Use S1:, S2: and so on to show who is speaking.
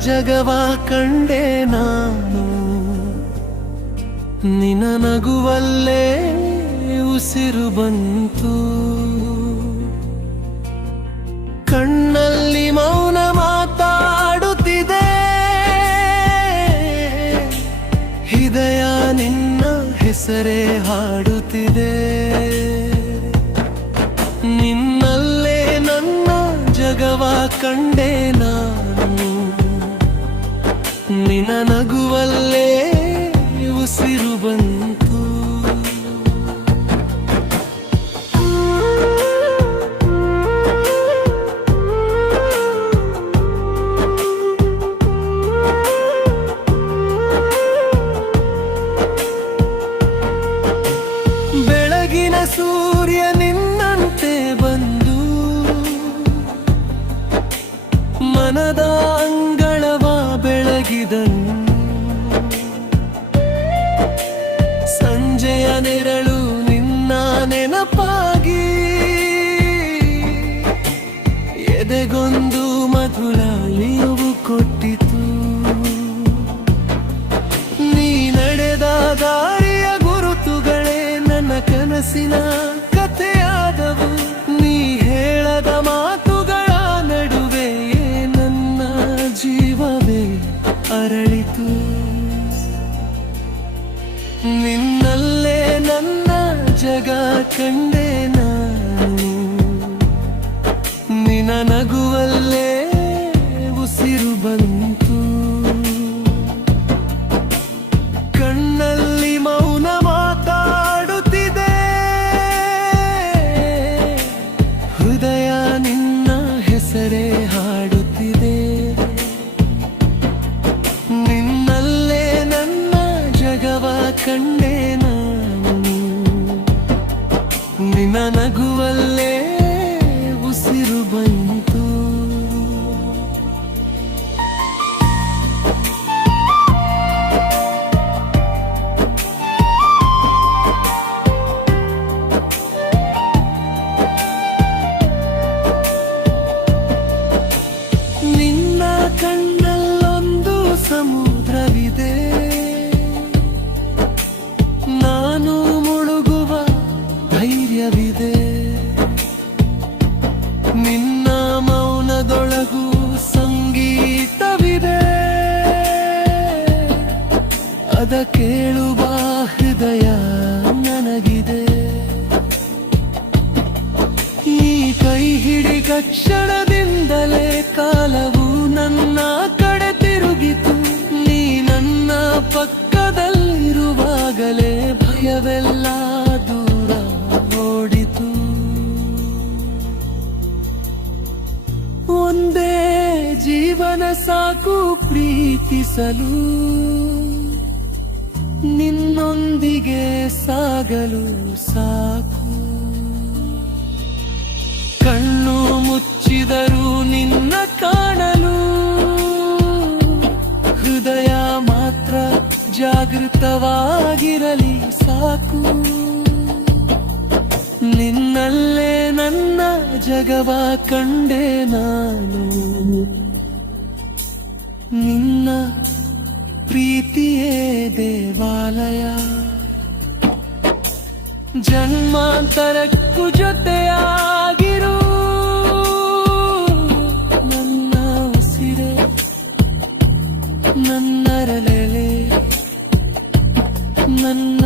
S1: ಜಗವ ಕಂಡೆ ನಾನು. ನಿನ ನಗುವಲ್ಲೇ ಉಸಿರು ಬಂತು. ಕಣ್ಣಲ್ಲಿ ಮೌನ ಮಾತಾಡುತ್ತಿದೆ. ಹೃದಯ ನಿನ್ನ ಹೆಸರೇ ಹಾಡುತ್ತಿದೆ. ಕಂಡೆ ನಾನು. ನಿನ ನಗುವಲ್ಲೇ ಉಸಿರು ಬಂತು. ಮನದ ಅಂಗಳವ ಬೆಳಗಿದನು. ಸಂಜೆಯ ನೆರಳು ನಿನ್ನ ನೆನಪಾಗಿ. ಎದೆಗೊಂದು ಮಧುರ ನೀವು ಕೊಟ್ಟಿತು. ನೀ ನಡೆದ ದಾರಿಯ ಗುರುತುಗಳೇ ನನ್ನ ಕನಸಿನ ಜಗ ಕಂಡೆ ಧೈರ್ಯವಿದೆ. ನಿನ್ನ ಮೌನದೊಳಗೂ ಸಂಗೀತವಿದೆ. ಅದ ಕೇಳುವ ಹೃದಯ ನನಗಿದೆ. ಈ ಕೈ ಹಿಡಿದ ಕ್ಷಣದಿಂದಲೇ ಕಾಲವು ನನ್ನ ಕಡೆ ತಿರುಗಿತು. ನೀ ನನ್ನ ಪಕ್ಕದಲ್ಲಿರುವಾಗಲೇ ಒಂದೇ ಜೀವನ ಸಾಕು ಪ್ರೀತಿಸಲು. ನಿನ್ನೊಂದಿಗೆ ಸಾಗಲು ಸಾಕು. ಕಣ್ಣು ಮುಚ್ಚಿದರೂ ನಿನ್ನ ಕಾಣಲು. ಹೃದಯ ಮಾತ್ರ ಜಾಗೃತವಾಗಿರಲಿ ಸಾಕು. ಜಗವ ಕಂಡೆ ನಾನು. ನಿನ್ನ ಪ್ರೀತಿಯೇ ದೇವಾಲಯ. ಜನ್ಮಾಂತರಕ್ಕೂ ಜೊತೆಯಾಗಿರು. ನನ್ನ ಉಸಿರೆ ನನ್ನರಲೆಲೆ ನನ್ನ